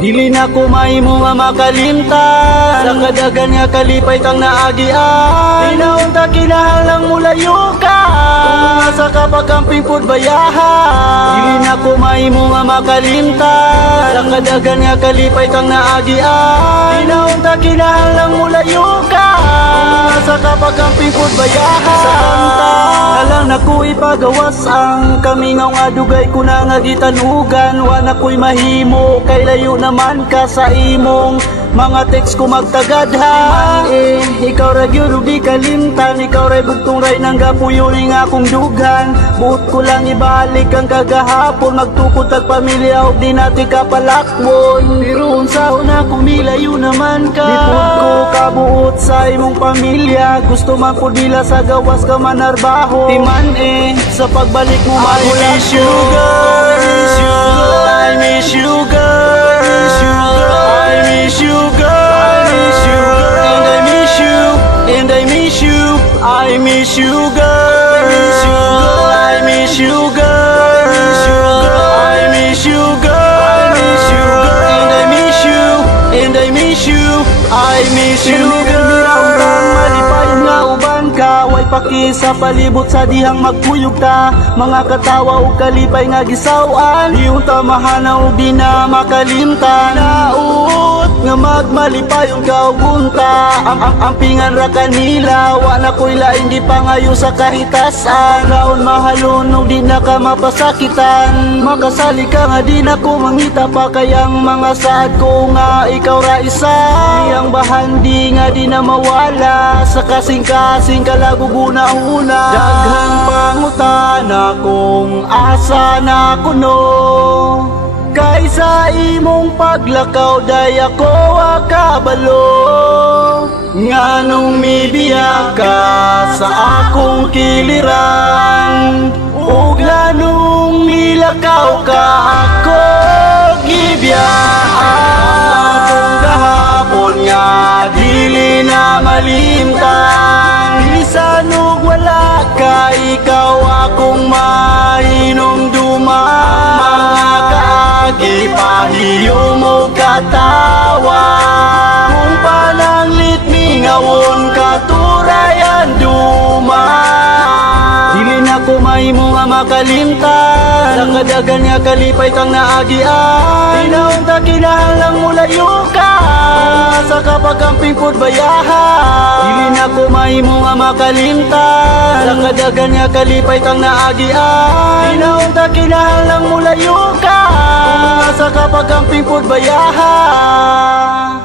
Dili na kumahimo nga makalimtan sa kadagan nga kalipay kang naagian. Tinahon ta kinahanglang mulayo ka kung asa ka pagkamping pud bayahan. Dili na kumahimo nga makalimtan sa kadagan nga kalipay kang naagian. Tinahon ta kinahanglang mulayo ka kung asa ka pagkamping pud bayahan. Sa kanta alang naku ipagawas ang kamingaw nga dugay ko na nga gitanugan. Wala ko'y mahimo kay layo naman ka sa imong mga text ko magtagadha. Ikaw ra gyud di kalimtan, ikaw ra bugtong ray nang gapuyo ning akong dugan. Buot ko lang ibalik ang kagahapon, magtukod tag pamilya og di nati kapalakwon. Pero unsa na kung milayo naman ka, di pud ko kabuot sa imong pamilya. Gusto man pud nila sa gawas ka manarbaho. Timan sa pagbalik mo magulat ko. I miss you girl, I miss you girl, and I miss you, and I miss you, I miss you girl, I miss you girl, I miss you girl, and I miss you, and I miss you, I miss you girl. Way paki sa palibot sa dihang magkuyog ta, mga katawa o kalipay nga gisawan. Iyong tamahanaw di na makalimtan, naut nga magmalipayon ka og unta. Ampingan ra kanila, wala ko'y lain di pangayo sa kahitasan. Raon mahalon og di na ka mapasakitan, makasali ka nga di na ko mangita pa. Kayang mga saad ko nga ikaw ra isa, iyang bahandi nga di na mawala sa kasing-kasing kalaguguna-una. Daghang pangutana kung asa na kuno, kaysa imong paglakaw day ako akabalo. Nganong mibiya ka sa akong kiliran, ug lanong milakaw ka ako gibiyahan. Kung gahapon nga dili na malimtan, bisan ug wala ka ikaw akong mainumduman. Mga kaagi pahiyo mo katawa, kung pananglit mingawon katurayan duman. Dili na kumahimo nga makalimtan sa kadagan nga kalipay kang naagian. Tinahon ta kinahanglang mulayo ka sa kapagamping pud bayahan. Dili na kumahimo nga makalimtan sa kadagan nga kalipay kang naagian. Tinahon ta kinahanglang mulayo ka sa kapagamping pud bayahan.